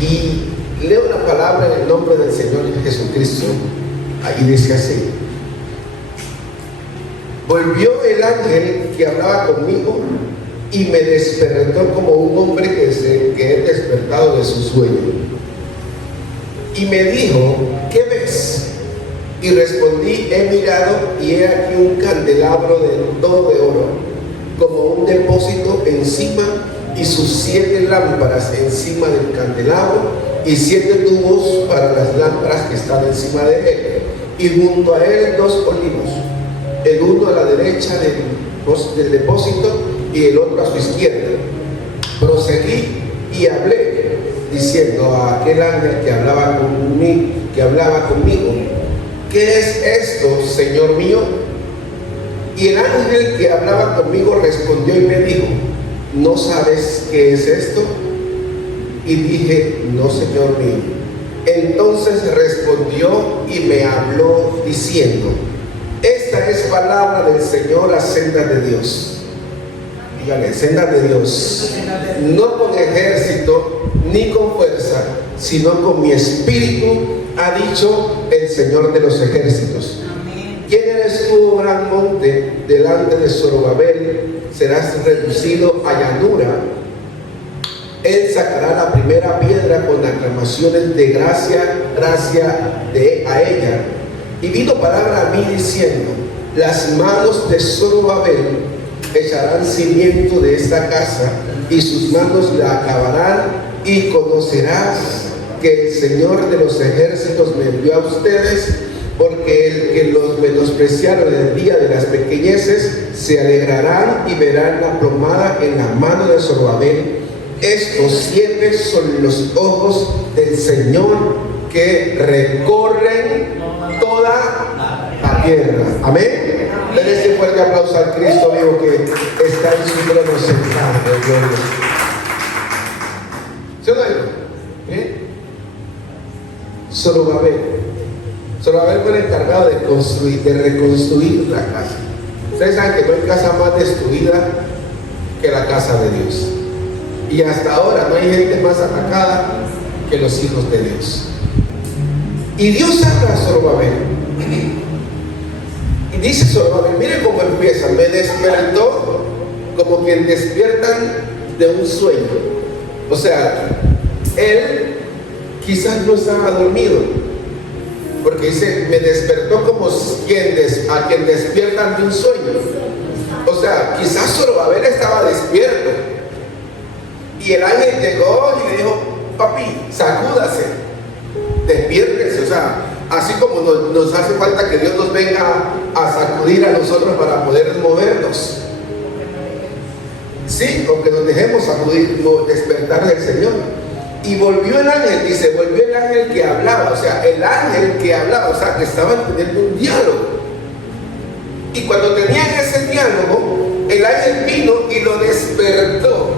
Y leo una palabra en el nombre del Señor Jesucristo. Ahí dice así: volvió el ángel que hablaba conmigo y me despertó como un hombre que es despertado de su sueño. Y me dijo: ¿qué ves? Y respondí: he mirado y he aquí un candelabro todo de oro, como un depósito encima, y sus 7 lámparas encima del candelabro, y 7 tubos para las lámparas que están encima de él, y junto a él 2 olivos, el uno a la derecha del depósito y el otro a su izquierda. Proseguí y hablé, diciendo a aquel ángel que hablaba conmigo: ¿qué es esto, Señor mío? Y el ángel que hablaba conmigo respondió y me dijo: ¿no sabes qué es esto? Y dije: no, Señor mío. Entonces respondió y me habló diciendo: esta es palabra del Señor a sendas de Dios. Dígale: sendas de Dios. No con ejército ni con fuerza, sino con mi espíritu, ha dicho el Señor de los ejércitos. ¿Quién eres tú, oh gran monte? Delante de Zorobabel serás reducido a llanura. Él sacará la primera piedra con aclamaciones de gracia a ella. Y vino palabra a mí diciendo: las manos de Zorobabel echarán cimiento de esta casa, y sus manos la acabarán, y conocerás que el Señor de los ejércitos me envió a ustedes, porque el que los menospreciaron en el día de las pequeñeces se alegrarán y verán la plomada en la mano de Zorobabel. Estos 7 son los ojos del Señor que recorren toda la tierra. Amén. Denle este fuerte aplauso al Cristo vivo que está en su trono sentado. ¿Sí o no? Zorobabel fue el encargado de reconstruir la casa. Ustedes saben que no hay casa más destruida que la casa de Dios. Y hasta ahora no hay gente más atacada que los hijos de Dios. Y Dios habla a Zorobabel. Y dice Zorobabel: mire cómo empieza: me despertó como quien despiertan de un sueño. O sea, él quizás no estaba dormido, porque dice: me despertó como a quien despiertan de un sueño. O sea, quizás Zorobabel estaba despierto, y el ángel llegó y le dijo: papi, sacúdase, despiértese. O sea, así como nos hace falta que Dios nos venga a sacudir a nosotros para poder movernos. Sí, o que nos dejemos sacudir, despertar del Señor. Y volvió el ángel, dice, volvió el ángel que hablaba, o sea, el ángel que hablaba, o sea, que estaban teniendo un diálogo. Y cuando tenían ese diálogo, el ángel vino y lo despertó,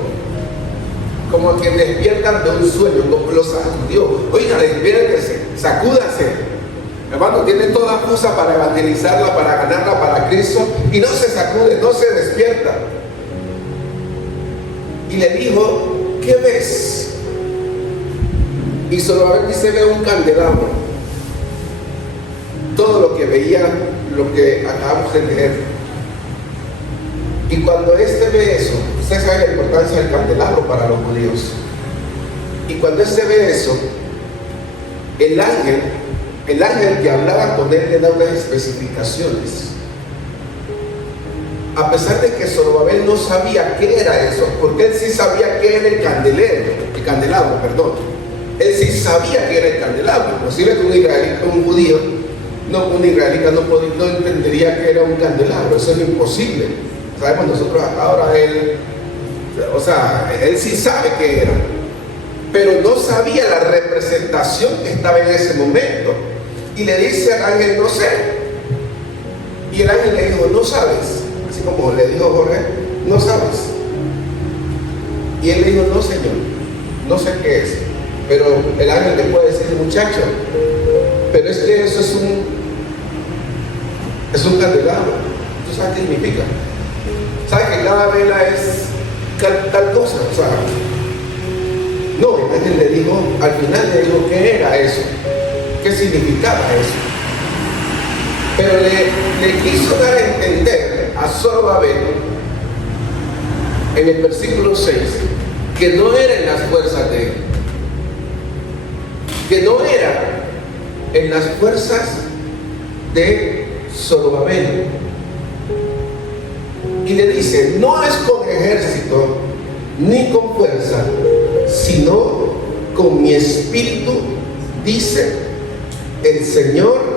como a quien despiertan de un sueño, como lo sacudió. Oiga, despiértese, sacúdase. Hermano, tiene toda fuerza para evangelizarla, para ganarla para Cristo, y no se sacude, no se despierta. Y le dijo: ¿qué ves? Y Zorobabel dice: ve un candelabro. Todo lo que veía, lo que acabamos de leer. Y cuando ve eso, usted sabe la importancia del candelabro para los judíos. Y cuando ve eso, el ángel que hablaba con él le da unas especificaciones. A pesar de que Zorobabel no sabía qué era eso, porque él sí sabía qué era el candelabro. Él sí sabía que era el candelabro. Posible que un israelita no entendería que era un candelabro. Eso es imposible. Sabemos nosotros ahora él sí sabe qué era, pero no sabía la representación que estaba en ese momento. Y le dice al ángel: no sé. Y el ángel le dijo: no sabes. Así como le dijo Jorge: no sabes. Y él le dijo: no, Señor, no sé qué es. Pero el ángel le puede decir: muchacho, pero es que eso es un candelabro. ¿Tú sabes qué significa? ¿Sabes que cada vela es tal cosa? O sea, No, el ángel le dijo, al final le dijo qué era eso, qué significaba eso. Pero le quiso dar a entender a Zorobabel en el versículo 6 que no era en las fuerzas de él, que no era en las fuerzas de Zorobabel. Y le dice, no es con ejército ni con fuerza, sino con mi espíritu, dice el Señor.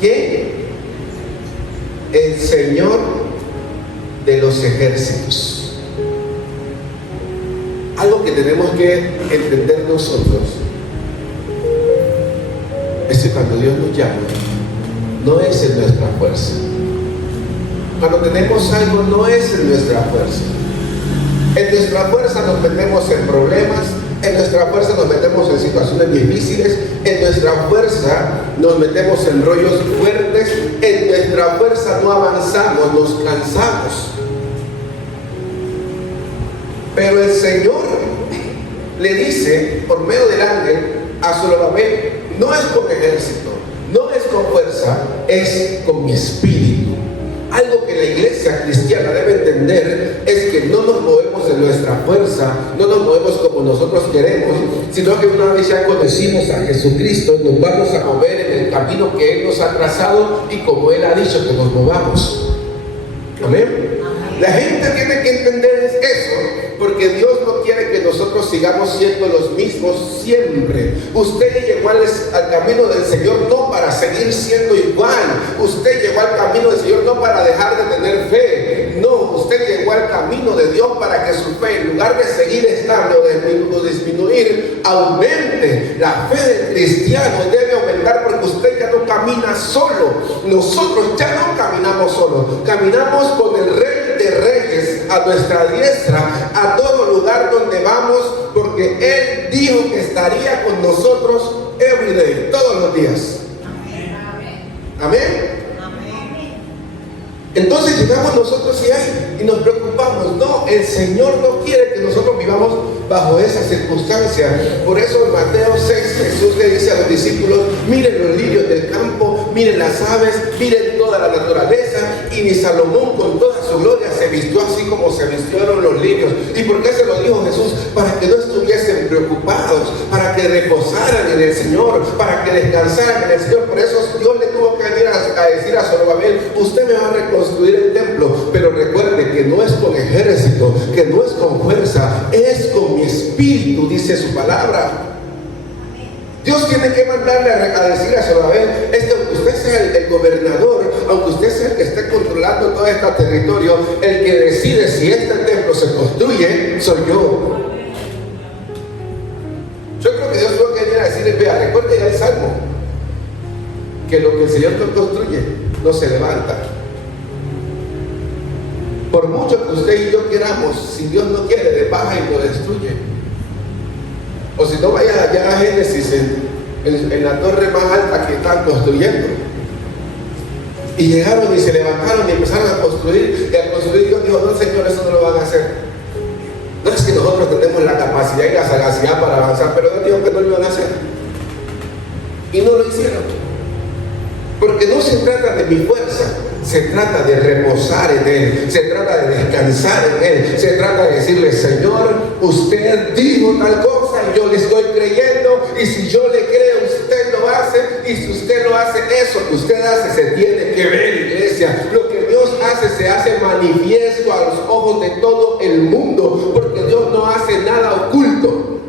¿Quién? El Señor de los ejércitos. Algo que tenemos que entender nosotros es que cuando Dios nos llama, no es en nuestra fuerza. Cuando tenemos algo, no es en nuestra fuerza. En nuestra fuerza nos metemos en problemas, en nuestra fuerza nos metemos en situaciones difíciles, en nuestra fuerza nos metemos en rollos fuertes, en nuestra fuerza no avanzamos, nos cansamos. Pero el Señor le dice por medio del ángel a Zorobabel, no es con ejército, no es con fuerza, es con mi espíritu. Algo que la iglesia cristiana debe entender es que no nos movemos en nuestra fuerza, no nos movemos como nosotros queremos, sino que una vez ya conocimos a Jesucristo, nos vamos a mover en el camino que Él nos ha trazado y como Él ha dicho que nos movamos. Amén. La gente tiene que entender eso, porque Dios no quiere que nosotros sigamos siendo los mismos siempre. Usted llegó al camino del Señor no para seguir siendo igual. Usted llegó al camino del Señor no para dejar de tener fe. No, usted llegó al camino de Dios para que su fe, en lugar de seguir estable o disminuir, aumente. La fe del cristiano debe aumentar porque usted ya no camina solo. Nosotros ya no caminamos solos. Caminamos con el Rey de Reyes a nuestra diestra, a todo lugar donde vamos, porque Él dijo que estaría con nosotros every day, todos los días. Amén. Entonces llegamos nosotros y nos preocupamos. No, el Señor no quiere que nosotros vivamos bajo esa circunstancia. Por eso en Mateo 6 Jesús le dice a los discípulos, miren los lirios del campo, miren las aves, miren toda la naturaleza, y ni Salomón con toda su gloria se vistió así como se vistieron los lirios. ¿Y por qué se lo dijo Jesús? Para que no estuviesen preocupados, para que reposaran en el Señor, para que descansaran en el Señor. Por eso Dios le tuvo que venir a decir a Zorobabel, usted me va a reconstruir el templo, pero recuerde que no es con ejército, que no es con fuerza, es con mi espíritu, dice su palabra. Dios tiene que mandarle a decir a Zorobabel, aunque usted sea el gobernador, aunque usted sea el que esté controlando todo este territorio, el que decide si este templo se construye, soy yo. Yo creo que Dios tuvo que venir a decirle, vea, recuerde ya el Salmo, que lo que el Señor no construye, no se levanta. Por mucho que usted y yo queramos, si Dios no quiere, le baja y lo destruye. O si no, vaya allá a Génesis, en la torre más alta que están construyendo. Y llegaron y se levantaron y empezaron a construir. Y al construir Dios dijo, no Señor, eso no lo van a hacer. No es que nosotros tenemos la capacidad y la sagacidad para avanzar, pero Dios dijo que no lo iban a hacer. Y no lo hicieron. Porque no se trata de mi fuerza, se trata de reposar en Él, se trata de descansar en Él, se trata de decirle, Señor, usted dijo tal cosa y yo le estoy creyendo, y si yo le creo, usted lo hace, y si usted lo hace, eso que usted hace se tiene que ver, iglesia. Lo que Dios hace se hace manifiesto a los ojos de todo el mundo, porque Dios no hace nada oculto.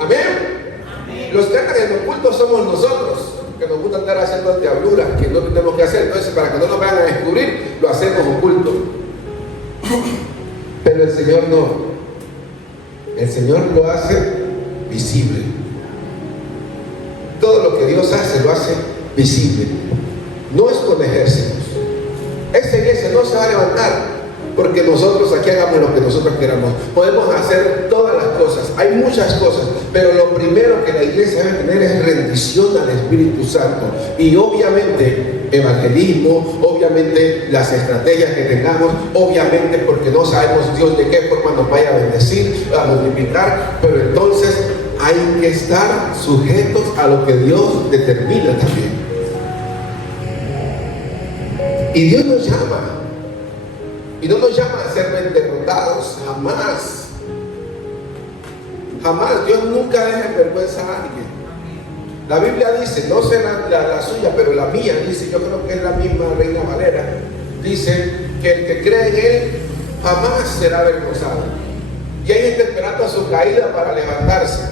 Amén. Los que andan en oculto somos nosotros, que nos gusta andar haciendo diabluras que no tenemos que hacer. Entonces, para que no nos vayan a descubrir, lo hacemos oculto. Pero el Señor no. El Señor lo hace visible. Todo lo que Dios hace, lo hace visible. No es con ejércitos. Esta iglesia no se va a levantar porque nosotros aquí hagamos lo que nosotros queramos. Podemos hacer todas las cosas. hay muchas cosas, pero lo primero que la iglesia debe tener es rendición al Espíritu Santo. Y obviamente evangelismo, obviamente las estrategias que tengamos, obviamente porque no sabemos Dios de qué forma nos vaya a bendecir, a multiplicar, pero entonces hay que estar sujetos a lo que Dios determina también. Y Dios nos llama, y no nos llama a ser derrotados, jamás. Jamás. Dios nunca deja en vergüenza a alguien. La Biblia dice, no sé la suya, pero la mía dice, yo creo que es la misma Reina Valera, dice que el que cree en Él jamás será avergonzado. Y hay gente esperando a su caída para levantarse.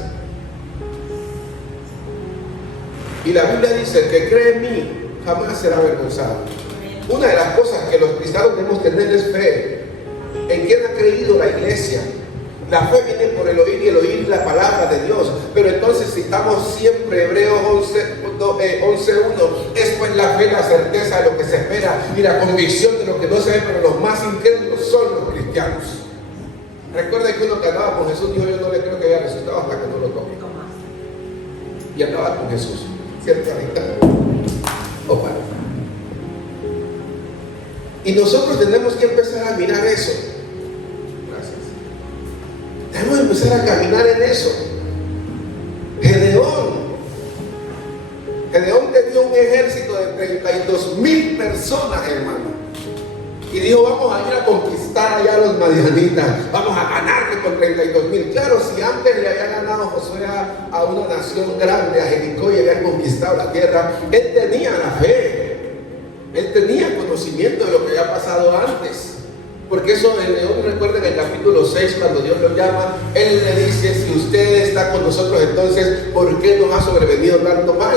Y la Biblia dice, el que cree en mí jamás será avergonzado. Una de las cosas que los cristianos debemos tener es fe. ¿En quién ha creído la iglesia? La fe viene por el oír y el oír la palabra de Dios. Pero entonces citamos siempre Hebreos 11:1. Es pues la fe, la certeza de lo que se espera y la convicción de lo que no se ve, pero los más incrédulos son los cristianos. Recuerden que uno que andaba con Jesús dijo, yo no le creo que haya resucitado hasta que no lo toque. Y andaba con Jesús, ¿cierto? Opa. Y nosotros tenemos que empezar a mirar eso. Gracias. Tenemos que empezar a caminar en eso. Gedeón tenía un ejército de 32,000 personas, hermano. Y dijo, vamos a ir a conquistar allá a los madianitas, vamos a ganarle con 32,000. Claro, si antes le había ganado Josué a una nación grande, a Jericó, y había conquistado la tierra, él tenía la fe. Él tenía conocimiento de lo que había pasado antes. Porque eso el león, recuerden en el capítulo 6, cuando Dios lo llama, Él le dice, si usted está con nosotros, entonces, ¿por qué nos ha sobrevenido tanto mal?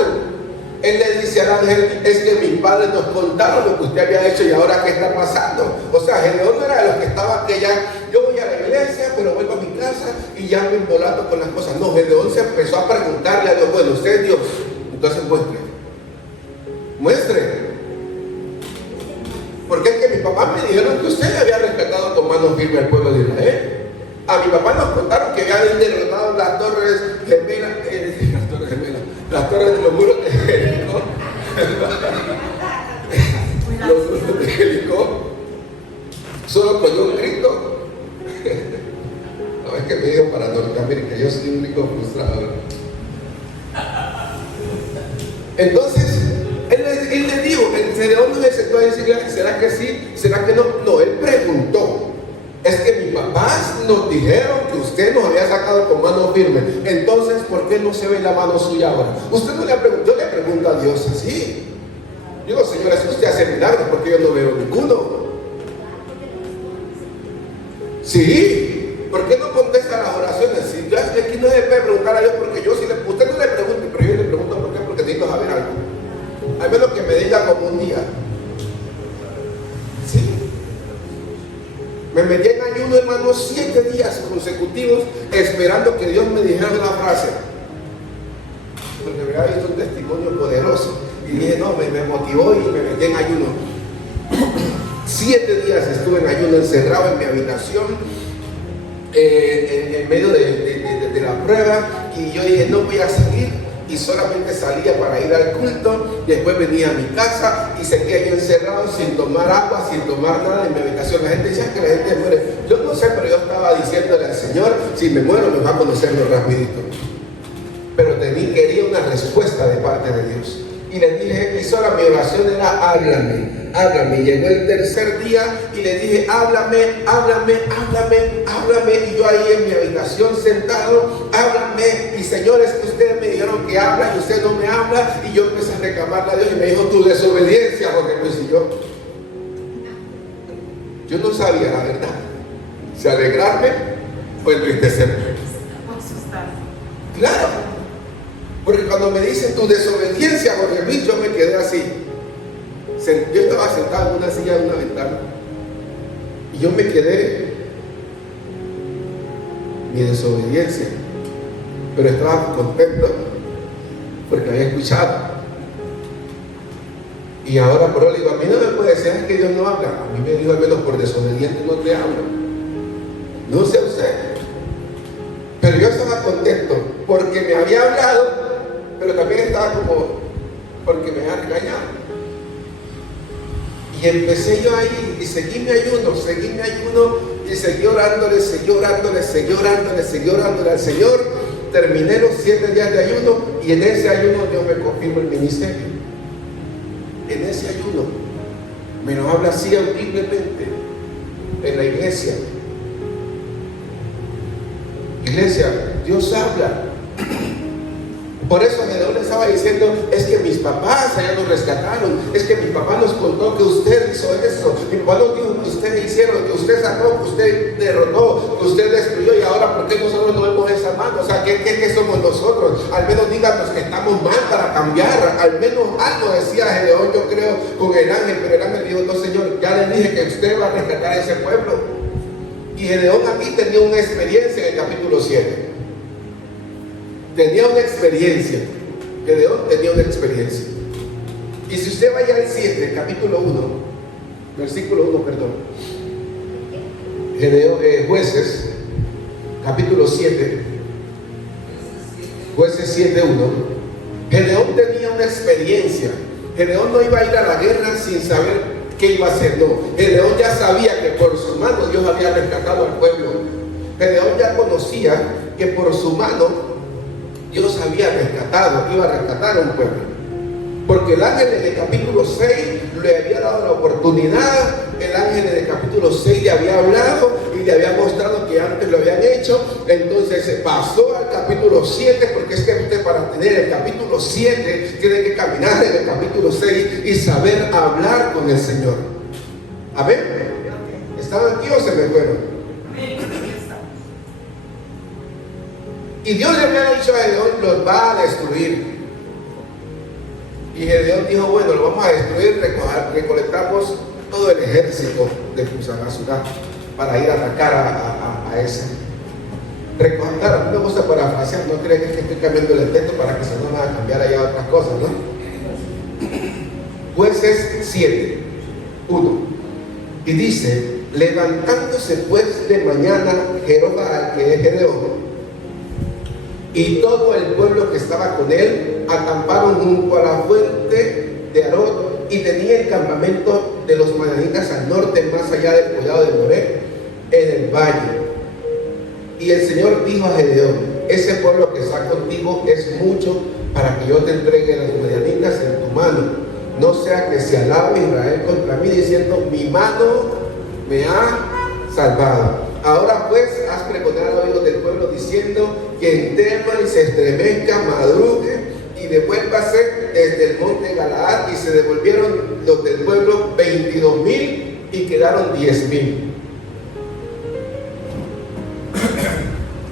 Él le dice al ángel, es que mis padres nos contaron lo que usted había hecho y ahora qué está pasando. O sea, Gedeón no era de los que estaba, que ya, yo voy a la iglesia, pero vuelvo a mi casa y ya me embolato con las cosas. No, Gedeón se empezó a preguntarle a Dios, bueno, usted es Dios, entonces muestre. Porque es que mis papás me dijeron que usted había rescatado con mano firme al pueblo de Israel. A mi papá nos contaron que había derrotado las torres gemelas, las torres de los muros de Jericó. Los muros de Jericó. Solo con un grito. No, es que me dijo para Norteamérica, yo soy un rico frustrado. Entonces, él le dijo, ¿de dónde se sentó a decirle, será que sí, será que no? No, él preguntó. Es que mis papás nos dijeron que usted nos había sacado con mano firme. Entonces, ¿por qué no se ve la mano suya ahora? Usted no le preguntó, yo le pregunto a Dios así. Digo, Señor, es que usted hace milagros porque yo no veo ninguno. Sí, ¿por qué no contesta las oraciones? Si yo aquí no le puede preguntar a Dios porque yo sí usted no le pregunte, pero yo le pregunto por qué, porque necesito saber algo. Al menos que me diga como un día. Sí. Me metí en ayuno, hermano, 7 días consecutivos esperando que Dios me dijera una frase. Porque me había visto un testimonio poderoso. Y dije, no, me motivó y me metí en ayuno. 7 días estuve en ayuno, encerrado en mi habitación, en medio de la prueba. Y yo dije, no voy a salir. Y solamente salía para ir al culto, y después venía a mi casa y seguía ahí encerrado sin tomar agua, sin tomar nada en mi habitación. La gente decía que la gente muere. Yo no sé, pero yo estaba diciéndole al Señor, si me muero me va a conocerlo rapidito. Pero quería una respuesta de parte de Dios. Y le dije, y sola mi oración era, háblame. Y llegó el tercer día y le dije, háblame. Y yo ahí en mi habitación sentado, háblame. Y señores, que ustedes me dijeron que habla y usted no me habla. Y yo empecé a reclamarle a Dios y me dijo, tu desobediencia, Jorge Luis. Y yo no sabía la verdad, si alegrarme o entristecerme. Claro. Porque cuando me dicen tu desobediencia, Jorge Luis, yo me quedé así. Yo estaba sentado en una silla de una ventana y yo me quedé, mi desobediencia, pero estaba contento porque había escuchado. Y ahora por ahora digo, a mí no me puede decir que Dios no habla. A mí me dijo, al menos por desobediente no te hablo. No sé usted, pero yo estaba estaba contento porque me había hablado, pero también estaba como porque me había regañado. Y empecé yo ahí y seguí mi ayuno y seguí orándole al Señor. Terminé los 7 días de ayuno y en ese ayuno Dios me confirmó el ministerio. En ese ayuno me lo habla así audiblemente en la iglesia. Iglesia, Dios habla. Por eso Gedeón le estaba diciendo, es que mis papás allá nos rescataron, es que mi papá nos contó que usted hizo eso, mi papá nos dijo que usted hicieron, que usted sacó, que usted derrotó, que usted destruyó, y ahora ¿por qué nosotros no vemos esa mano? O sea, ¿qué somos nosotros? Al menos díganos que estamos mal para cambiar, al menos algo decía Gedeón, yo creo, con el ángel, pero el ángel dijo, no Señor, ya le dije que usted va a rescatar a ese pueblo. Y Gedeón aquí tenía una experiencia en el capítulo 7. Tenía una experiencia. Gedeón tenía una experiencia. Y si usted vaya al 7, capítulo 1, versículo 1, perdón. Jueces, capítulo 7, Jueces 7:1. Gedeón tenía una experiencia. Gedeón no iba a ir a la guerra sin saber qué iba a hacer. No, Gedeón ya sabía que por su mano Dios había rescatado al pueblo. Gedeón ya conocía que por su mano Dios había rescatado, iba a rescatar a un pueblo. Porque el ángel en el capítulo 6 le había dado la oportunidad, el ángel en el capítulo 6 le había hablado y le había mostrado que antes lo habían hecho. Entonces se pasó al capítulo 7, porque es que usted para tener el capítulo 7 tiene que caminar en el capítulo 6 y saber hablar con el Señor. Amén. ¿Estaban aquí o se me fueron? Y Dios le había dicho a Gedeón, los va a destruir. Y Gedeón dijo, bueno, lo vamos a destruir, recolectamos todo el ejército de Cusarasura para ir a atacar a ese. Recordar, a mí me gusta parafrasear, no creen que estoy cambiando el texto para que se no van a cambiar allá otras cosas, ¿no? Jueces 7, 1. Y dice, levantándose pues de mañana Jerobal, que es Gedeón, y todo el pueblo que estaba con él, acamparon junto a la fuente de Arot, y tenía el campamento de los madianitas al norte, más allá del collado de Moré, en el valle. Y el Señor dijo a Gedeón, ese pueblo que está contigo es mucho para que yo te entregue a los madianitas en tu mano, no sea que se alabe Israel contra mí diciendo, mi mano me ha salvado. Ahora pues, haz pregonar a oídos del pueblo diciendo, quien tema y se estremezca, madrugue y devuélvase desde el monte Galaad. Y se devolvieron los del pueblo 22,000 y quedaron 10,000.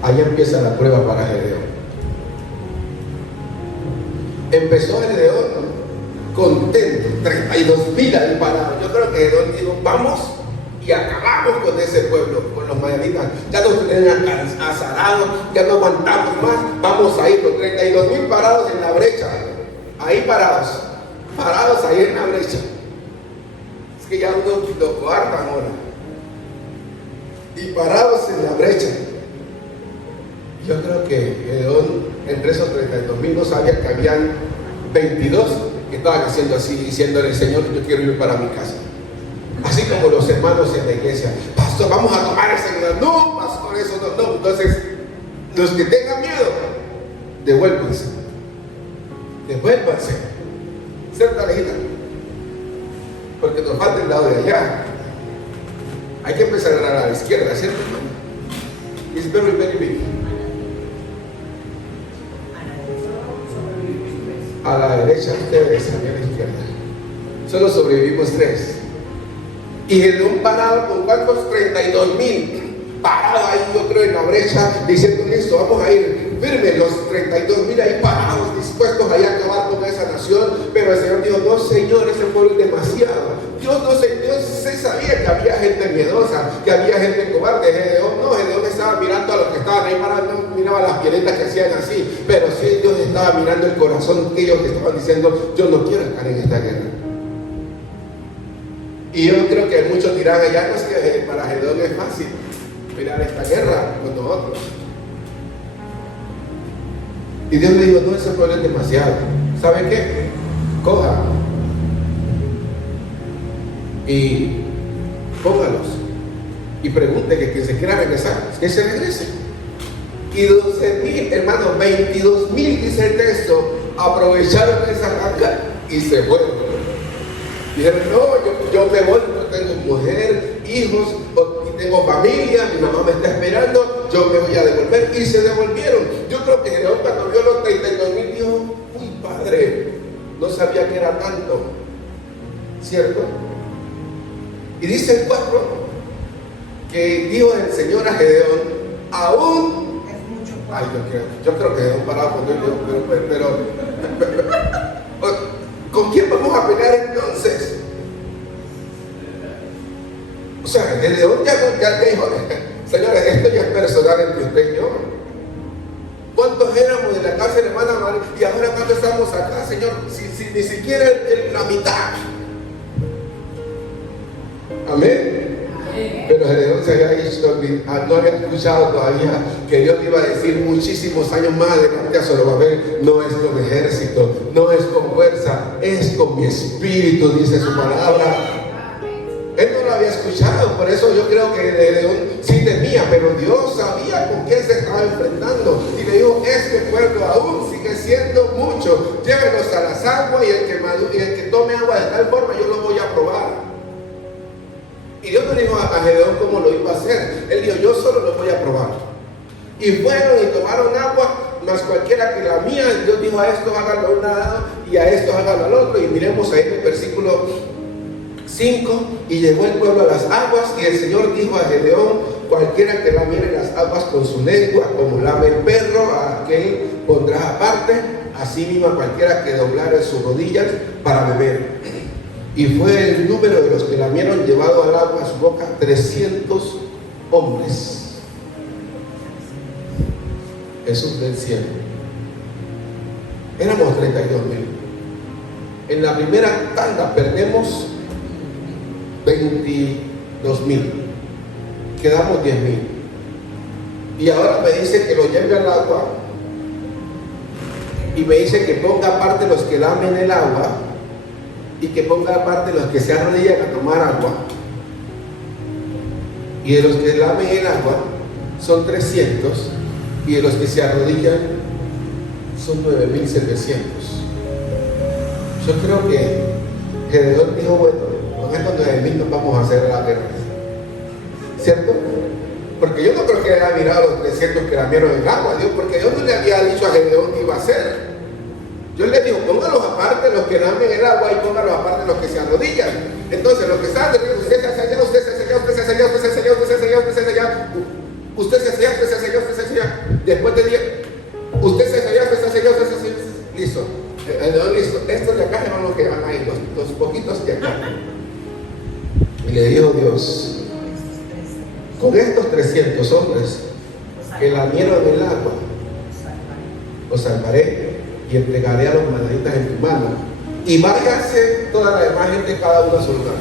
Ahí empieza la prueba para Gedeón. Empezó Gedeón contento, 32,000 ahí parados. Yo creo que Gedeón dijo, vamos y acabamos con ese pueblo, con los madianitas. Ya nos tienen azarados, ya no aguantamos más, vamos a ir. Los 32,000 parados en la brecha, ahí parados ahí en la brecha. Es que ya uno lo guardan ahora. Y parados en la brecha. Yo creo que Gedeón, entre esos 32,000, no sabía que habían 22 que estaban haciendo así, diciéndole, Señor, yo quiero ir para mi casa. Así como los hermanos en la iglesia, pastor, vamos a tomar el Señor. No, pastor, eso no. Entonces, los que tengan miedo, devuélvanse. Cierta lejita, porque nos falta el lado de allá. Hay que empezar a la izquierda, ¿cierto, hermano? It's very, very big. A la derecha, ustedes, a la izquierda. Solo sobrevivimos 3. Y Gedeón parado con cuántos, 32,000, parado ahí, yo creo, en la brecha, diciendo, listo, vamos a ir firmes, los 32,000 ahí parados, dispuestos ahí a acabar con esa nación. Pero el Señor dijo, no, Señor, ese pueblo es demasiado. Dios se sabía que había gente miedosa, que había gente cobarde. Gedeón estaba mirando a los que estaban ahí parados, no miraba las piedritas que hacían así, pero sí Dios estaba mirando el corazón de ellos que estaban diciendo, yo no quiero estar en esta guerra. Y yo creo que muchos dirán, ya no es que para Gedeón es fácil mirar esta guerra con nosotros. Y Dios le dijo, no, ese pueblo es demasiado. ¿Sabe qué? Coja y póngalos y pregunte que quien se quiera regresar, que se regrese. Y 12,000, hermanos, 22,000 dice el texto, aprovecharon esa banca y se fueron. Dijeron, no, yo me voy, yo tengo mujer, hijos, y tengo familia, mi mamá me está esperando, yo me voy a devolver. Y se devolvieron. Yo creo que Gedeón, cuando vio los 32,000, dijo, uy, padre, no sabía que era tanto, ¿cierto? Y dice el 4 que dijo el Señor a Gedeón, aún, ay, yo creo que Gedeón paraba con Dios, pero ¿con quién vamos a pelear entonces? O sea, Gedeón ya dijo, señores, esto ya es personal entre usted y yo. ¿Cuántos éramos en la casa de la hermana María? Y ahora cuántos estamos acá, Señor, si ni siquiera la mitad. Amén. Pero Gedeón se había dicho, no había escuchado todavía que Dios le iba a decir muchísimos años más adelante a Zorobabel, no es con ejército, no es con fuerza, es con mi espíritu, dice su palabra. Él no lo había escuchado, por eso yo creo que Gedeón sí temía, pero Dios sabía con qué se estaba enfrentando. Y le dijo, este pueblo aún sigue siendo mucho, llévenos a las aguas y el que tome agua de tal forma yo lo voy a probar. Y Dios no dijo a Gedeón cómo lo iba a hacer. Él dijo, yo solo lo voy a probar. Y fueron y tomaron agua, más cualquiera que la mía. Dios dijo, a esto hágalo a un lado y a esto hágalo al otro. Y miremos ahí en el versículo 5. Y llegó el pueblo a las aguas, y el Señor dijo a Gedeón, cualquiera que lamiere las aguas con su lengua, como lame el perro, a aquel pondrás aparte, así mismo a cualquiera que doblare sus rodillas para beber. Y fue el número de los que lamieron llevado al agua a su boca 300 hombres. Jesús del cielo. Éramos 32,000. En la primera tanda perdemos 22,000. Quedamos 10,000. Y ahora me dice que lo lleve al agua. Y me dice que ponga aparte los que lamen el agua. Y que ponga aparte los que se arrodillan a tomar agua. Y de los que lamen el agua son 300. Y de los que se arrodillan son 9,700. Yo creo que Gedeón dijo, bueno, con estos 9,000 nos vamos a hacer la guerra, ¿cierto? Porque yo no creo que haya mirado a los 300 que lamieron el agua, Dios, porque Dios no le había dicho a Gedeón qué iba a hacer. Yo le digo, póngalos aparte los que lamen el agua y póngalos aparte los que se arrodillan. Entonces, los que están, usted se hace allá, usted se hace allá, usted se hace allá, usted se hace allá, usted se hace allá, usted se hace allá, usted se hace allá, usted se hace allá, usted se hace allá. Después de 10, usted se hace allá, usted se hace allá, usted se hace allá. Listo. Listo. Estos de acá son los que van ahí, los poquitos de acá. Y le dijo Dios, con estos 300 hombres que lamieron el agua, os salvaré y entregaré a los madianitas en tu mano, y váyanse toda la demás gente, cada uno a su lugar.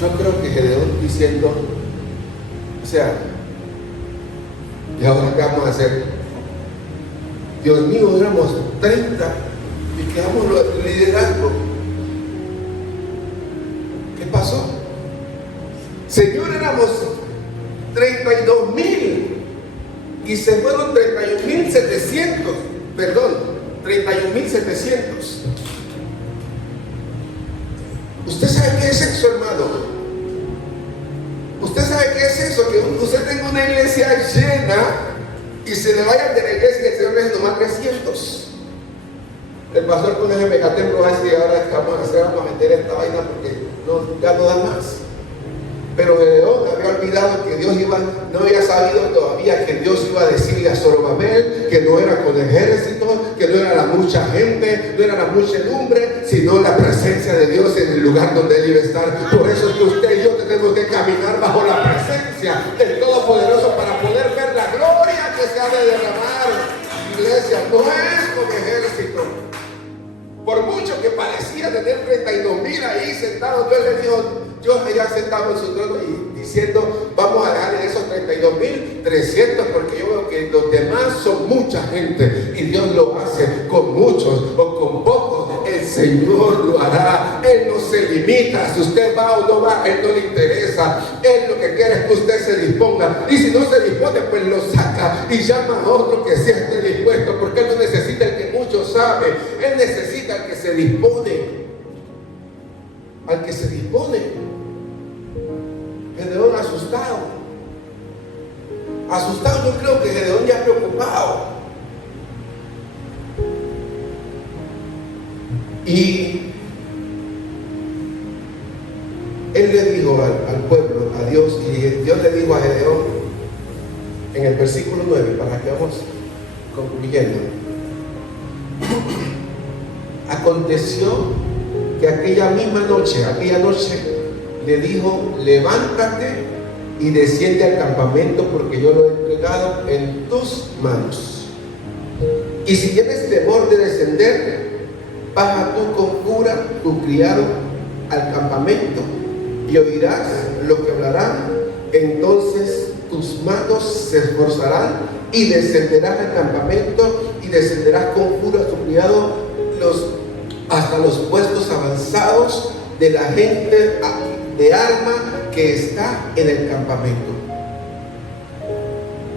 Yo creo que Gedeón diciendo, o sea, ¿y ahora qué vamos a hacer? Dios mío, éramos 30 y quedamos los liderazgo. ¿Qué pasó? Señor, éramos 32,000 y se fueron 31,700. Perdón, 31,700. ¿Usted sabe qué es eso, hermano? ¿Usted sabe qué es eso? Que usted tenga una iglesia llena y se le vayan de la iglesia y el Señor le dice nomás 300. El pastor con ese megatemplo va a decir, ahora ¿qué vamos a hacer? Vamos a meter esta vaina porque ya no da más. Pero Gedeón había olvidado que Dios no había sabido todavía que Dios iba a decirle a Zorobabel que no era con ejército, que no era la mucha gente, no era la muchedumbre, sino la presencia de Dios en el lugar donde Él iba a estar. Por eso es que usted y yo tenemos que caminar bajo la presencia del Todopoderoso para poder ver la gloria que se ha de derramar. Iglesia, no es con ejército. Por mucho que parecía tener 32,000 ahí sentados, Dios le dijo, Dios allá sentado en su trono y diciendo, vamos a dejar en esos 32,000 300 porque yo veo que los demás son mucha gente y Dios lo hace con muchos o con pocos. El Señor lo hará. Él no se limita. Si usted va o no va, a Él no le interesa. Él lo que quiere es que usted se disponga. Y si no se dispone, pues lo saca y llama a otro que sí esté dispuesto, porque Él no necesita el que mucho sabe. Él necesita al que se dispone. Al que se dispone. Gedeón asustado. Asustado, yo creo que Gedeón ya preocupado. Y él le dijo al pueblo, a Dios, y Dios le dijo a Gedeón en el versículo 9, para que vamos concluyendo. Aconteció que aquella noche le dijo: levántate y desciende al campamento, porque yo lo he entregado en tus manos. Y si tienes temor de descender, baja tú con Pura, tu criado, al campamento, y oirás lo que hablarán. Entonces tus manos se esforzarán y descenderás al campamento, y descenderás con Pura, tu criado, hasta los puestos avanzados de la gente de arma que está en el campamento.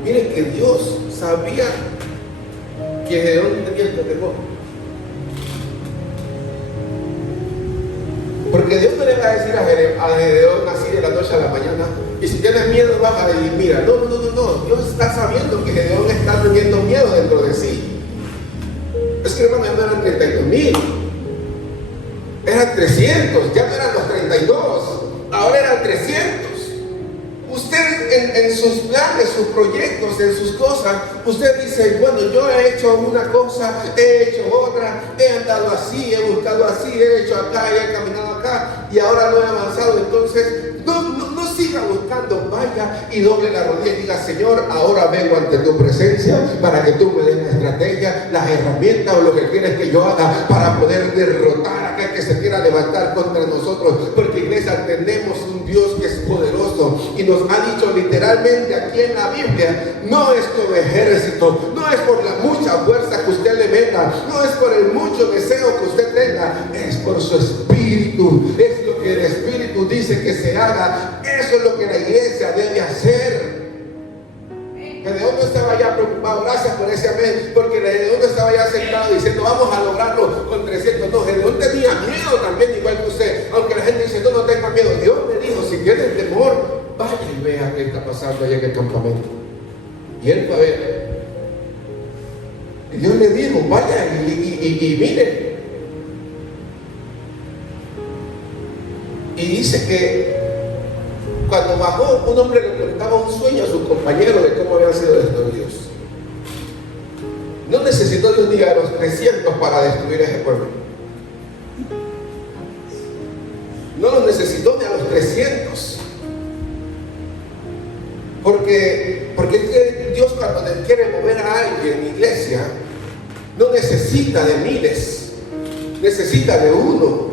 Miren que Dios sabía que Gedeón tenía este temor. Porque Dios no le va a decir a Gedeón así de la noche a la mañana: y si tienes miedo, baja y mira. No. Dios está sabiendo que Gedeón está teniendo miedo dentro de sí. Es que, hermano, ya no eran 32,000, eran 300, ya no eran los 32, ahora eran 300. Usted en sus planes, sus proyectos, en sus cosas, usted dice: bueno, yo he hecho una cosa, he hecho otra, he andado así, he buscado así, he hecho acá y he caminado acá, y ahora no he avanzado. Entonces no siga buscando, vaya y doble la rodilla y diga: Señor, ahora vengo ante tu presencia para que tú me des la estrategia, las herramientas o lo que quieres que yo haga para poder derrotar a aquel que se quiera levantar contra nosotros. Porque, iglesia, tenemos un Dios que es poderoso y nos ha dicho literalmente aquí en la Biblia: no es con ejército, no es por la mucha fuerza que usted le meta, no es por el mucho deseo que usted tenga, es por su espíritu. Es lo que el Espíritu dice que se haga. Eso es lo que la iglesia debe hacer. Gedeón no estaba ya preocupado, gracias por ese amén, porque Gedeón no estaba ya sentado diciendo: vamos a lograrlo con 300. No, Gedeón tenía miedo también, igual que usted. Aunque la gente dice: no tenga miedo. Dios me dijo: si tienes temor, vaya y vea qué está pasando allá en el campamento. Y él fue a ver. Y Dios le dijo: vaya y mire. Y dice que cuando bajó, un hombre le contaba un sueño a su compañero de cómo habían sido destruidos. No necesitó Dios ni a los 300 para destruir a ese pueblo. No los necesitó ni a los 300. Porque es que Dios, cuando quiere mover a alguien, iglesia, no necesita de miles, necesita de uno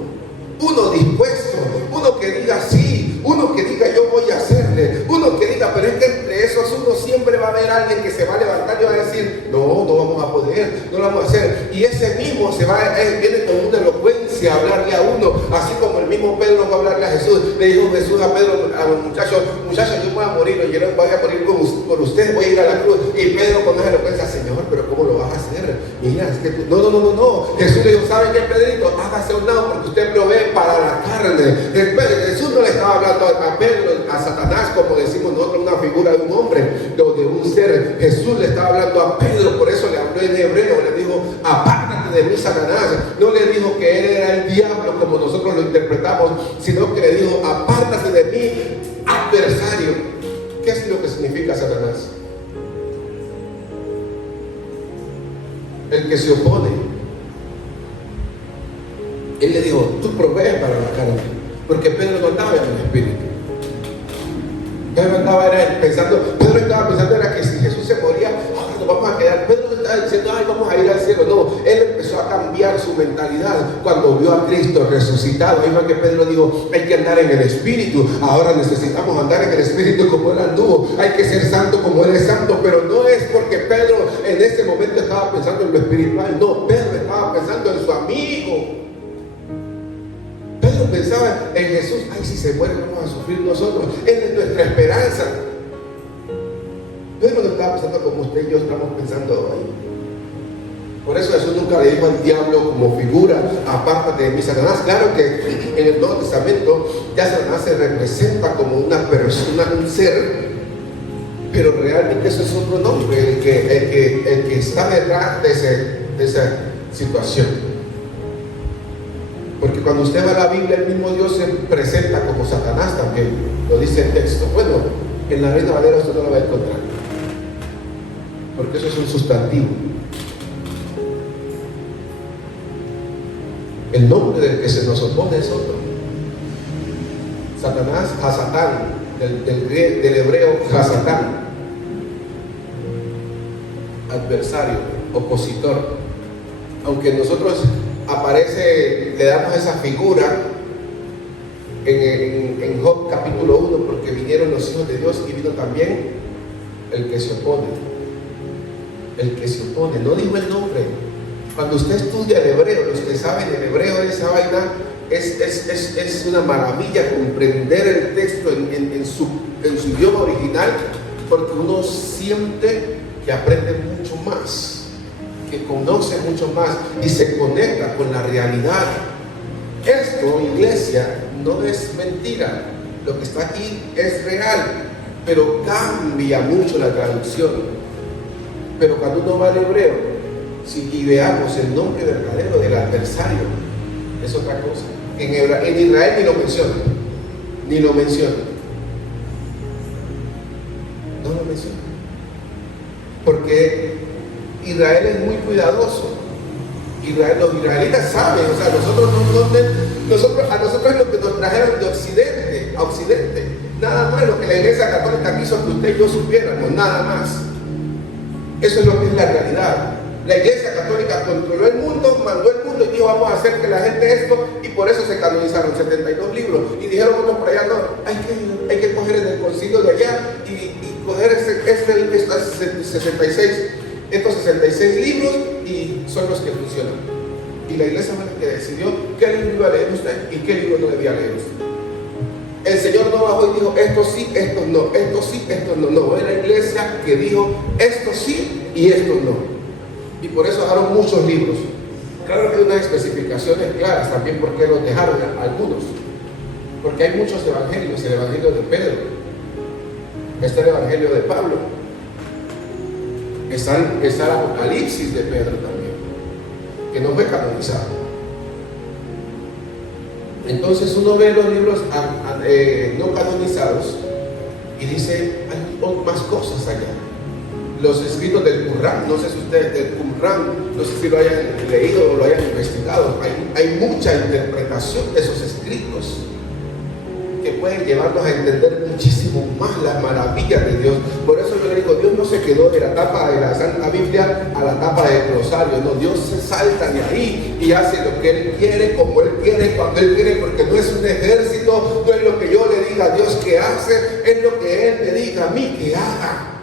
dispuesto, uno que diga sí, uno que diga: yo voy a hacerle, uno que diga. Pero es que entre esos uno siempre va a haber alguien que se va a levantar y va a decir: no vamos a poder, no lo vamos a hacer. Y ese mismo viene con una elocuencia a hablarle a uno, así como el mismo Pedro va a hablarle a Jesús. Le dijo Jesús a Pedro, a los muchachos: yo voy a morir, o yo no voy a morir por ustedes, voy a ir a la cruz. Y Pedro con esa elocuencia: Señor, pero ¿cómo lo vas a hacer? Mira, es que tú... No. Jesús le dijo: ¿sabe qué, Pedrito? Hágase a un lado, porque usted provee para la carne. Jesús no le estaba hablando a Pedro, a Satanás, como decimos nosotros, una figura de un hombre o de un ser. Jesús le estaba hablando a Pedro, por eso le habló en hebreo, le dijo: apártate de mí, Satanás. No le dijo que él era el diablo como nosotros lo interpretamos, sino que le dijo: apártate de mí, adversario. ¿Qué es lo que significa Satanás? El que se opone. Él le dijo: tú provees para la carne, porque Pedro no andaba en el espíritu. Pedro estaba pensando era que si Jesús se moría, ahora nos vamos a quedar. Pedro no estaba diciendo: ay, vamos a ir al cielo. No, él empezó a cambiar su mentalidad cuando vio a a Cristo resucitado. Ahí fue que Pedro dijo, hay que andar en el Espíritu. Ahora necesitamos andar en el Espíritu como Él anduvo. Hay que ser santo como Él es santo. Pero no es porque Pedro en ese momento estaba pensando en lo espiritual. No, Pedro estaba pensando en su amigo. Pedro pensaba en Jesús. Ay, si se muere vamos a sufrir nosotros. Él es nuestra esperanza. Pedro no estaba pensando como usted y yo estamos pensando hoy. Por eso Jesús nunca le dijo al diablo como figura, apártate de mí, Satanás. Claro que en el Nuevo Testamento ya Satanás se representa como una persona, un ser, pero realmente eso es otro nombre, el que está detrás de esa situación. Porque cuando usted va a la Biblia, el mismo Dios se presenta como Satanás también, lo dice el texto. Bueno, en la Reina Valera usted no lo va a encontrar, porque eso es un sustantivo. El nombre del que se nos opone es otro. Satanás, Hasatán, del hebreo Hasatán, adversario, opositor. Aunque nosotros aparece, le damos esa figura en Job capítulo 1, porque vinieron los hijos de Dios y vino también el que se opone. El que se opone, no digo el nombre. Cuando usted estudia el hebreo, los que saben el hebreo, esa vaina es una maravilla comprender el texto en su idioma original, porque uno siente que aprende mucho más, que conoce mucho más y se conecta con la realidad. Esto, iglesia, no es mentira. Lo que está aquí es real, pero cambia mucho la traducción. Pero cuando uno va al hebreo, y veamos el nombre verdadero del adversario, es otra cosa. En Israel ni lo menciona, no lo menciona, porque Israel es muy cuidadoso. Los israelitas saben, o sea, a nosotros es lo que nos trajeron de Occidente a Occidente, nada más lo que la Iglesia Católica quiso que usted y yo supiéramos, nada más. Eso es lo que es la realidad. La Iglesia Católica controló el mundo, mandó el mundo y dijo, vamos a hacer que la gente esto, y por eso se canonizaron 72 libros. Y dijeron otros por allá, no, hay que coger en el concilio de allá y coger estos 66 libros, y son los que funcionan. Y la Iglesia fue la que decidió qué libro iba a leer usted y qué libro no debía leer usted. El Señor no bajó y dijo, esto sí, esto no, esto sí, esto no. No, fue la Iglesia que dijo, esto sí y esto no. Y por eso dejaron muchos libros. Claro que hay unas especificaciones claras también por qué los dejaron algunos. Porque hay muchos evangelios, el evangelio de Pedro, está el evangelio de Pablo, está el Apocalipsis de Pedro también, que no fue canonizado. Entonces uno ve los libros no canonizados y dice, hay más cosas allá. Los escritos del Qur'án, no sé si ustedes del Qur'án, no sé si lo hayan leído o lo hayan investigado, hay mucha interpretación de esos escritos que pueden llevarnos a entender muchísimo más las maravillas de Dios. Por eso yo le digo, Dios no se quedó de la tapa de la Santa Biblia a la tapa del rosario, no, Dios se salta de ahí y hace lo que Él quiere, como Él quiere, cuando Él quiere, porque no es un ejército, no es lo que yo le diga a Dios que hace, es lo que Él me diga a mí que haga.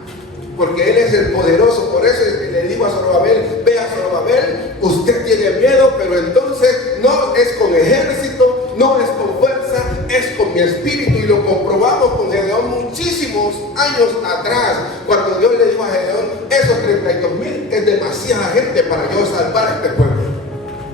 Porque Él es el poderoso. Por eso le digo a Zorobabel, ve a Zorobabel, usted tiene miedo, pero entonces no es con ejército, no es con fuerza, es con mi espíritu. Y lo comprobamos con Gedeón muchísimos años atrás, cuando Dios le dijo a Gedeón, esos 32,000 es demasiada gente para yo salvar a este pueblo,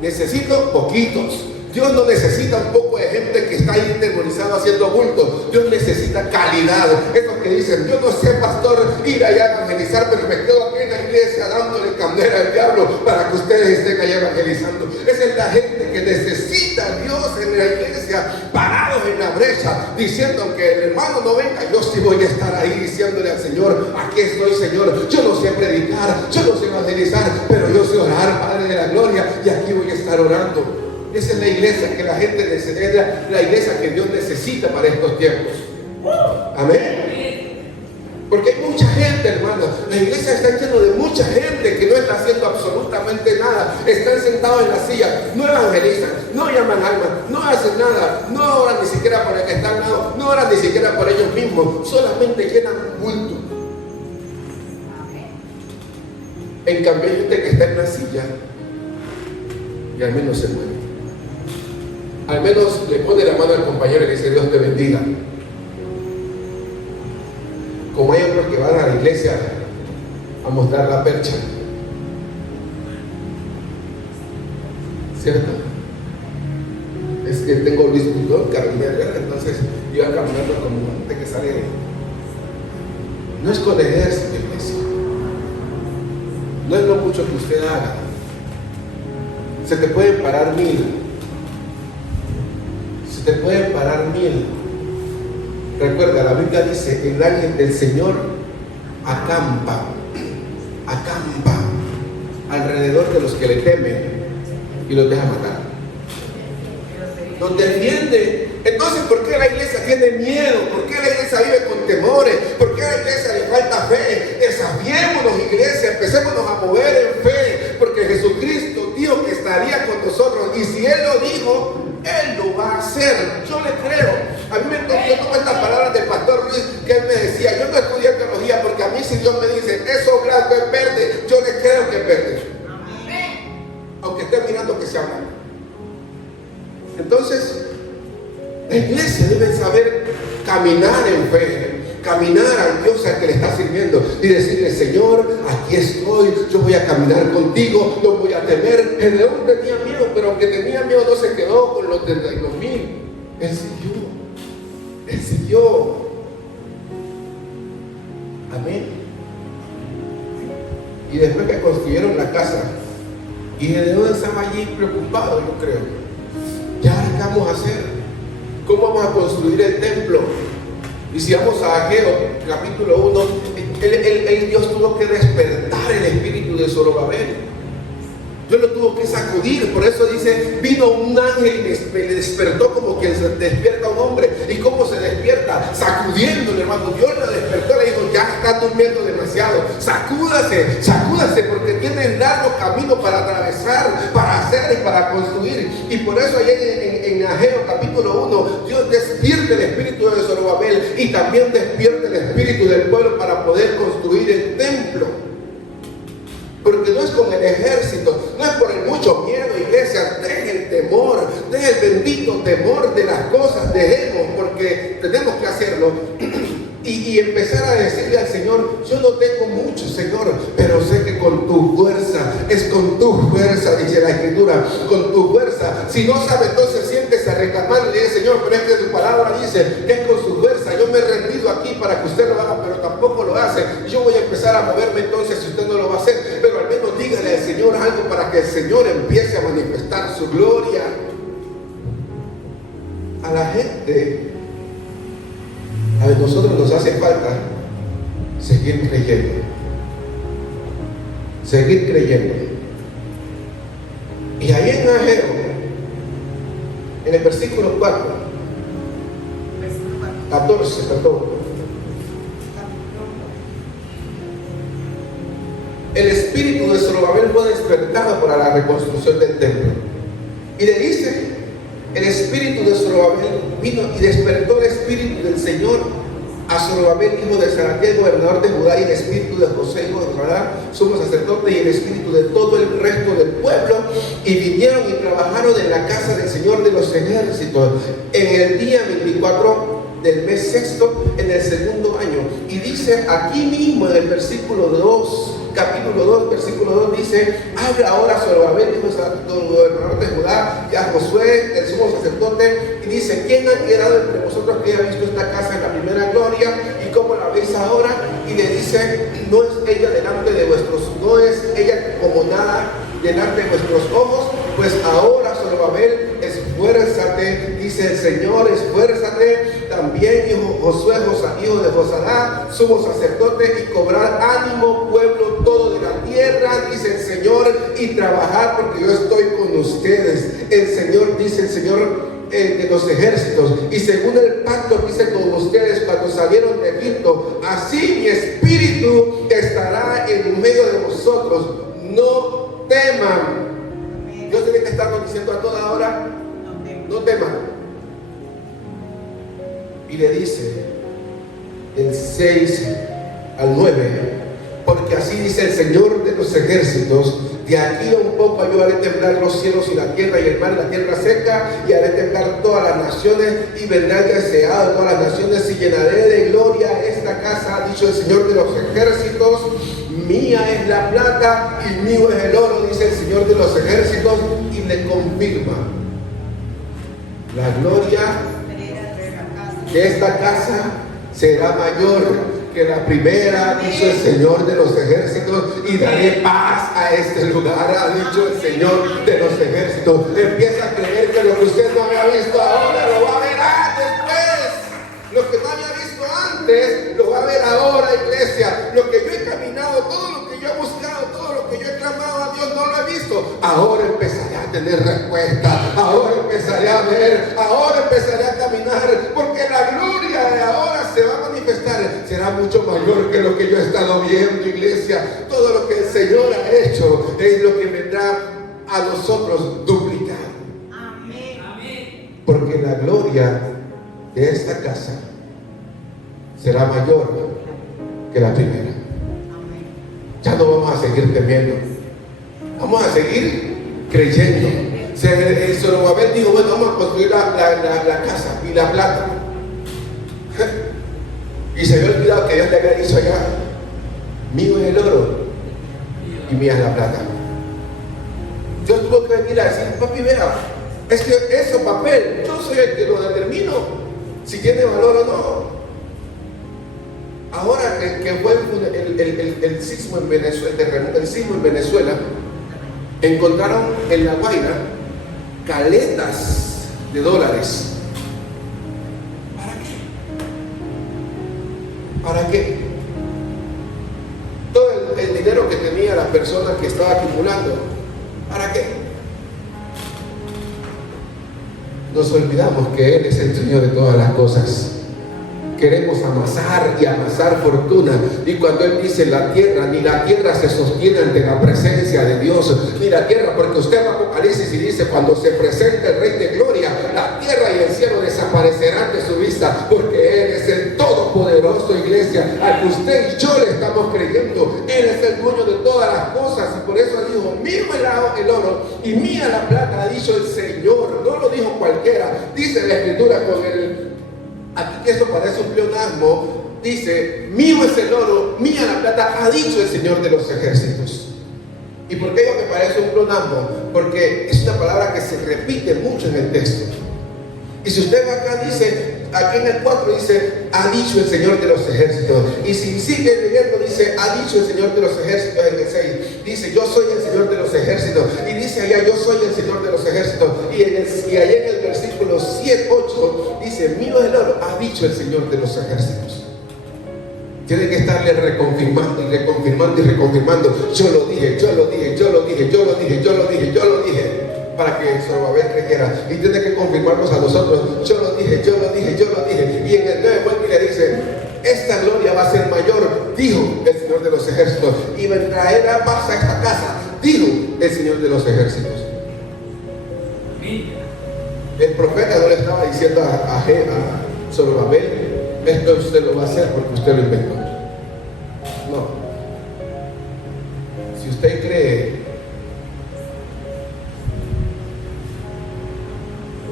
necesito poquitos. Dios no necesita un poco de gente que está ahí atemorizado haciendo bultos. Dios necesita calidad. Esos que dicen, yo no sé, pastor, ir allá a evangelizar, pero me quedo aquí en la iglesia dándole candela al diablo para que ustedes estén allá evangelizando. Esa es la gente que necesita a Dios en la iglesia, parados en la brecha, diciendo que el hermano no venga, yo sí voy a estar ahí diciéndole al Señor, aquí estoy, Señor, yo no sé predicar, yo no sé evangelizar, pero yo sé orar, Padre de la gloria, y aquí voy a estar orando. Esa es la iglesia que la gente necesita, la iglesia que Dios necesita para estos tiempos. Amén. Porque hay mucha gente, hermano. La iglesia está llena de mucha gente que no está haciendo absolutamente nada. Están sentados en la silla, no evangelizan, no llaman alma, no hacen nada, no oran ni siquiera por el que está al lado, no oran ni siquiera por ellos mismos, solamente llenan un culto. En cambio hay gente que está en la silla y al menos se mueve. Al menos le pone la mano al compañero y le dice: Dios te bendiga. Como hay otros que van a la iglesia a mostrar la percha, ¿cierto? Es que tengo Luis Butón, caminé allá, entonces iba caminando como gente que sale. No esconderse, iglesia. No es lo mucho que usted haga. Se te pueden parar 1000. Se te pueden parar 1000. Recuerda, la Biblia dice: el ángel del Señor acampa alrededor de los que le temen y los deja matar. Nos defiende. Entonces, ¿por qué la iglesia tiene miedo? ¿Por qué la iglesia vive con temores? ¿Por qué a la iglesia le falta fe? Desafiémonos, iglesia, empecémonos a mover en fe, porque Jesucristo dijo que estaría con nosotros, y si Él lo dijo, Él lo va a hacer. Yo le creo. A mí me tocó como estas palabras del pastor Luis, que él me decía: yo no estudié teología, porque a mí, si Dios me dice eso blanco es verde, yo le creo que es verde, aunque esté mirando que sea blanco. Entonces, la iglesia debe saber caminar en fe, caminar al Dios al que le está sirviendo y decirle: Señor, aquí estoy, yo voy a caminar contigo, no voy a temer. El león tenía miedo, pero aunque tenía miedo no se quedó con los 32,000. Él siguió. Amén. Y después que construyeron la casa, y Gedeón estaba allí preocupado, yo creo. ¿Ya qué vamos a hacer? ¿Cómo vamos a construir el templo? Y si vamos a Ageo, capítulo 1, Dios tuvo que despertar el espíritu de Zorobabel. Dios lo tuvo que sacudir. Por eso dice: vino un ángel y le despertó como quien se despierta a un hombre. ¿Y cómo se despierta? Sacudiéndole, hermano. Dios lo despertó, le dijo: ya está durmiendo demasiado. Sacúdase, porque tiene largo camino para atravesar, para hacer y para construir. Y por eso allá en Ageo capítulo 1, Dios despierta el espíritu de Zorobabel y también despierta el espíritu del pueblo para poder construir el templo. Porque no es con el ejército, no es por el mucho miedo, iglesia. Dejen el temor, dejen el bendito temor de las cosas, dejemos, porque tenemos que hacerlo. Y empezar a decirle al Señor: yo no tengo mucho, Señor, pero sé que con tu fuerza, es con tu fuerza, dice la Escritura, con tu fuerza. Si no sabe, entonces siéntese a reclamar y dice: Señor, pero es que tu palabra dice que es con su fuerza. Yo me he rendido aquí para que usted lo haga, pero tampoco lo hace. Yo voy a empezar a moverme entonces si usted no lo va a hacer. Pero al menos dígale al Señor algo para que el Señor empiece a manifestar su gloria. A la gente, a nosotros nos hace falta seguir creyendo. Y ahí en Ageo, en el versículo 14, el espíritu de Zorobabel fue despertado para la reconstrucción del templo. Y le dice: el espíritu de Zorobabel vino y despertó el espíritu del Señor a Zorobabel, hijo de Salatiel, gobernador de Judá, y el espíritu de José, hijo de Judá, sumo sacerdote, y el espíritu de todo el resto del pueblo, y vinieron y trabajaron en la casa del Señor de los ejércitos en el día 24 del mes sexto, en el segundo año. Y dice aquí mismo en el versículo 2, capítulo 2, versículo 2, dice: habla ahora Zorobabel, hijo del gobernador de Judá, y a Josué, el sumo sacerdote, y dice: ¿quién ha quedado entre vosotros que haya visto esta casa en la primera gloria? ¿Y cómo la veis ahora? Y le dice: no es ella delante de vuestros, no es ella como nada delante de vuestros ojos, pues ahora Zorobabel, esfuérzate, dice el Señor, esfuérzate también, hijo Josué, hijo de Josadá, sumo sacerdote, y cobrad ánimo, pueblo todo de la tierra, dice el Señor, y trabajad, porque yo estoy con ustedes. El Señor, dice el Señor de los ejércitos, y según el pacto que hice con ustedes cuando salieron de Egipto, así mi espíritu estará en medio de vosotros. no teman. Dios tiene que estarnos diciendo a toda hora, no teman. Y le dice del 6 al 9, porque así dice el Señor de los ejércitos: de aquí a un poco yo haré temblar los cielos y la tierra y el mar y la tierra seca, y haré temblar todas las naciones, y vendrá el deseado de todas las naciones, y llenaré de gloria esta casa, ha dicho el Señor de los ejércitos. Mía es la plata y mío es el oro, dice el Señor de los ejércitos, y le confirma la gloria de esta casa será mayor que la primera, ha dicho el Señor de los ejércitos, y daré paz a este lugar, ha dicho el Señor de los ejércitos. Empieza a creer que lo que usted no había visto ahora lo va a ver después. Lo que no había visto antes lo va a ver ahora, iglesia. Lo que yo he caminado, todo lo que yo he buscado, todo lo que yo he clamado a Dios, no lo he visto. Ahora empezaré a tener respuesta, ahora empezaré a ver, ahora empezaré a caminar, porque la gloria de ahora se va a manifestar, será mucho mayor que lo que yo he estado viendo, iglesia. Todo lo que el Señor ha hecho es lo que vendrá a nosotros duplicado. Amén. Porque la gloria de esta casa será mayor que la primera. Amén. Ya no vamos a seguir temiendo, vamos a seguir creyendo. Zorobabel dijo: bueno, vamos a construir la casa y la plata. Y se había olvidado que Dios le había dicho allá: mío es el oro y mía es la plata. Dios tuvo que venir a decir: papi, vea, es que ese papel, yo soy el que lo determino si tiene valor o no. Ahora que fue el sismo en Venezuela, el sismo en Venezuela, encontraron en La Guaira caletas de dólares. ¿Para qué? Todo el dinero que tenía la persona que estaba acumulando, ¿para qué? Nos olvidamos que Él es el Señor de todas las cosas. Queremos amasar y amasar fortuna, y cuando Él dice la tierra, ni la tierra se sostiene ante la presencia de Dios, ni la tierra, porque usted va a Apocalipsis y dice: cuando se presenta el Rey de Gloria, la tierra y el cielo desaparecerán de su vista, porque Él es el Todopoderoso, iglesia, al que usted y yo le estamos creyendo. Él es el dueño de todas las cosas, y por eso dijo: mío el oro y mía la plata, ha dicho el Señor. No lo dijo cualquiera, dice la Escritura con aquí que eso parece un pleonasmo, dice: mío es el oro, mía la plata, ha dicho el Señor de los ejércitos. ¿Y por qué digo que parece un pleonasmo? Porque es una palabra que se repite mucho en el texto. Y si usted va acá, dice, aquí en el 4 dice: ha dicho el Señor de los ejércitos. Y si sigue leyendo, dice: ha dicho el Señor de los ejércitos. En el 6 dice: yo soy el Señor de los ejércitos. Y dice allá: yo soy el Señor de los ejércitos. Y allá en el versículo 8 dice: mío es el oro, ha dicho el Señor de los ejércitos. Tiene que estarle reconfirmando y reconfirmando y reconfirmando: yo lo dije, yo lo dije, yo lo dije, yo lo dije, yo lo dije, yo lo dije, para que Zorobabel creyera. Y tiene que confirmarnos a nosotros: yo lo dije, yo lo dije, yo lo dije. Y en el 9 vuelve y le dice: esta gloria va a ser mayor, dijo el Señor de los ejércitos, y me traerá paz a esta casa, dijo el Señor de los ejércitos. El profeta no le estaba diciendo a Zorobabel: esto usted lo va a hacer porque usted lo inventó. No. Si usted cree,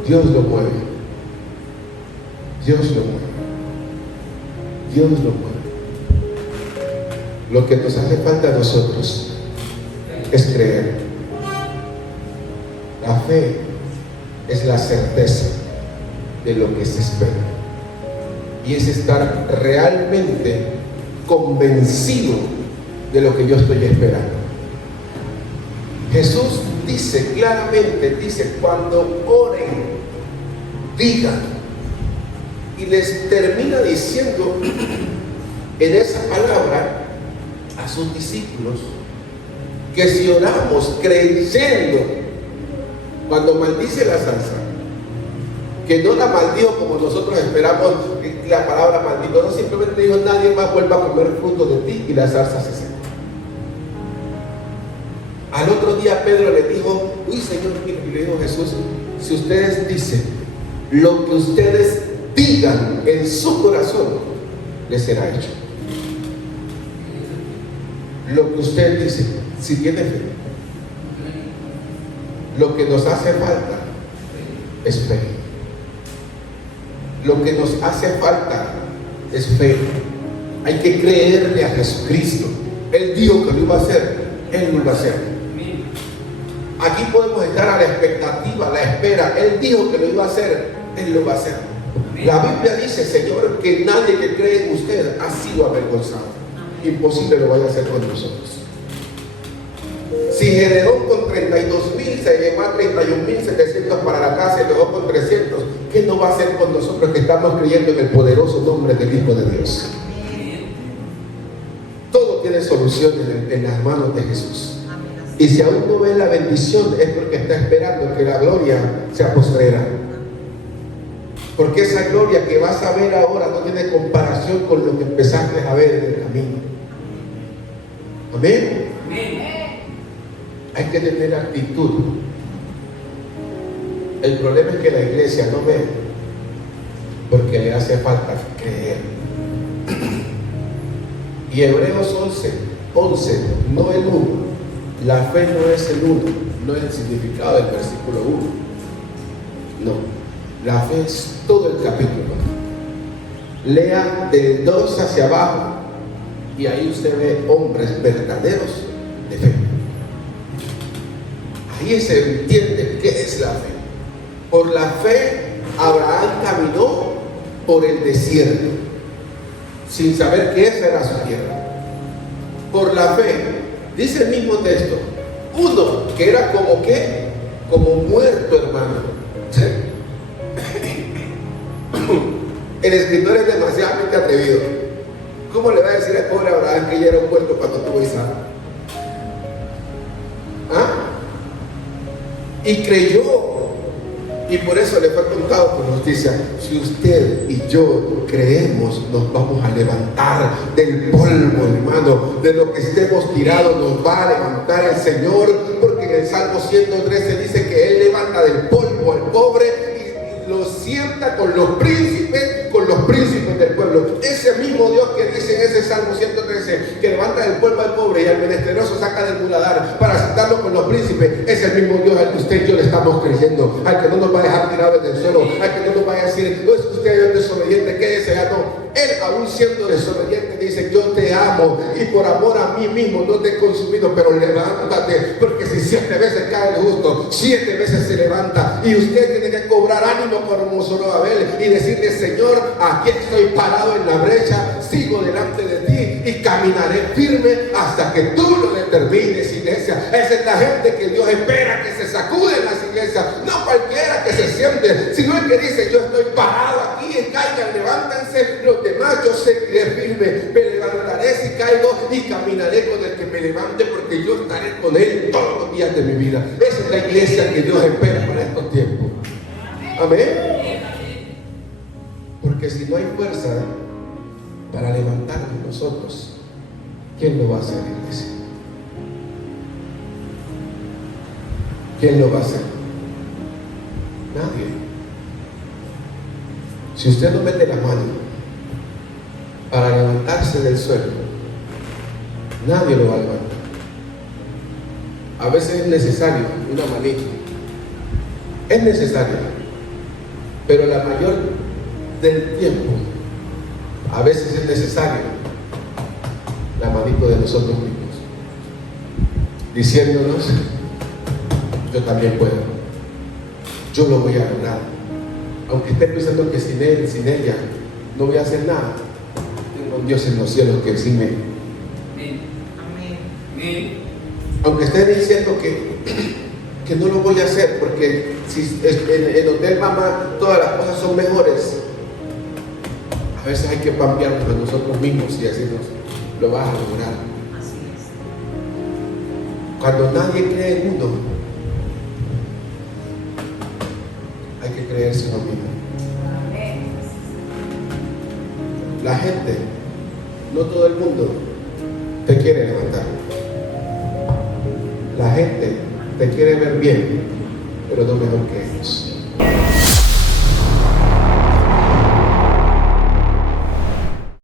Dios lo mueve. Dios lo mueve. Dios lo mueve. Lo que nos hace falta a nosotros es creer. La fe es la certeza de lo que se espera, y es estar realmente convencido de lo que yo estoy esperando. Jesús dice claramente, dice: cuando oren, digan. Y les termina diciendo en esa palabra a sus discípulos que si oramos creyendo, cuando maldice la zarza, que no la maldijo como nosotros esperamos la palabra maldito, no, simplemente dijo: nadie más vuelva a comer fruto de ti, y la zarza se secó. Al otro día Pedro le dijo, uy Señor, mire, y le dijo Jesús, si ustedes dicen lo que ustedes digan en su corazón, les será hecho. Lo que usted dice, si tiene fe. Lo que nos hace falta es fe. Lo que nos hace falta es fe. Hay que creerle a Jesucristo. Él dijo que lo iba a hacer, Él lo iba a hacer. Aquí podemos estar a la expectativa, a la espera. Él dijo que lo iba a hacer, Él lo va a hacer. La Biblia dice, Señor, que nadie que cree en usted ha sido avergonzado. Imposible lo vaya a hacer con nosotros. Si Gedeón con 32,000 se llevó a 31,700 para la casa y luego con 300, ¿qué no va a hacer con nosotros que estamos creyendo en el poderoso nombre del Hijo de Dios? Todo tiene solución en las manos de Jesús. Y si aún no ve la bendición, es porque está esperando que la gloria sea postrera. Porque esa gloria que vas a ver ahora no tiene comparación con lo que empezaste a ver en el camino. Amén. Hay que tener actitud. El problema es que la iglesia no ve porque le hace falta creer. Y Hebreos 11, no el 1. La fe no es el 1, no es el significado del versículo 1. No, la fe es todo el capítulo. Lea del 2 hacia abajo y ahí usted ve hombres verdaderos de fe. Ahí se entiende qué es la fe. Por la fe, Abraham caminó por el desierto, sin saber que esa era su tierra. Por la fe, dice el mismo texto, uno que era como que, como muerto, hermano. El escritor es demasiadamente atrevido. ¿Cómo le va a decir al pobre Abraham que ya era un muerto cuando tuvo Isaac? ¿Ah? Y creyó, y por eso le fue contado por justicia. Si usted y yo creemos, nos vamos a levantar del polvo, hermano. De lo que estemos tirados nos va a levantar el Señor, porque en el Salmo 113 dice que Él levanta del polvo al pobre y lo sienta con los príncipes del pueblo. Ese mismo Dios que dice en ese Salmo 113 que levanta del polvo al pobre y al menesteroso saca del muladar para sentarlo con los príncipes, es el mismo Dios al que usted y yo le estamos creyendo, al que no nos va a dejar tirados en el suelo, al que no nos vaya a decir, no es que usted es desobediente, quédese ya. No, Él aún siendo desobediente dice, yo te amo y por amor a mí mismo no te he consumido, pero levántate, porque si 7 veces cae el justo, 7 veces se levanta. Y usted tiene que cobrar ánimo como Zorobabel y decirle, Señor, aquí estoy parado en la brecha, sigo delante de ti y caminaré firme hasta que tú lo determines, iglesia. Esa es la gente que Dios espera que se sacude en las iglesias, no cualquiera que se siente, sino el que dice, yo estoy parado aquí, caigan, levántense los demás, yo seguiré firme, me levantaré si caigo y caminaré con el que me levante, porque yo estaré con él todos los días de mi vida. Esa es la iglesia que Dios espera para estos tiempos. Amén. Porque si no hay fuerza para levantarnos nosotros, ¿quién lo va a hacer, iglesia? ¿Quién lo va a hacer? Nadie. Si usted no mete la mano para levantarse del suelo, nadie lo va a levantar. A veces es necesario una manita. Es necesario. Pero la mayor del tiempo, a veces es necesario la manito de nosotros mismos, diciéndonos, yo también puedo, yo lo voy a lograr, aunque esté pensando que sin él, sin ella, no voy a hacer nada. Tengo un Dios en los cielos que sí me. Aunque esté diciendo que no lo voy a hacer, porque si en Hotel Mamá todas las cosas son mejores, a veces hay que pampearnos a nosotros mismos y decirnos, lo vas a lograr. Así es. Cuando nadie cree en uno, hay que creerse en uno mismo. La gente, no todo el mundo te quiere levantar. la gente te quiere ver bien, pero no mejor que ellos.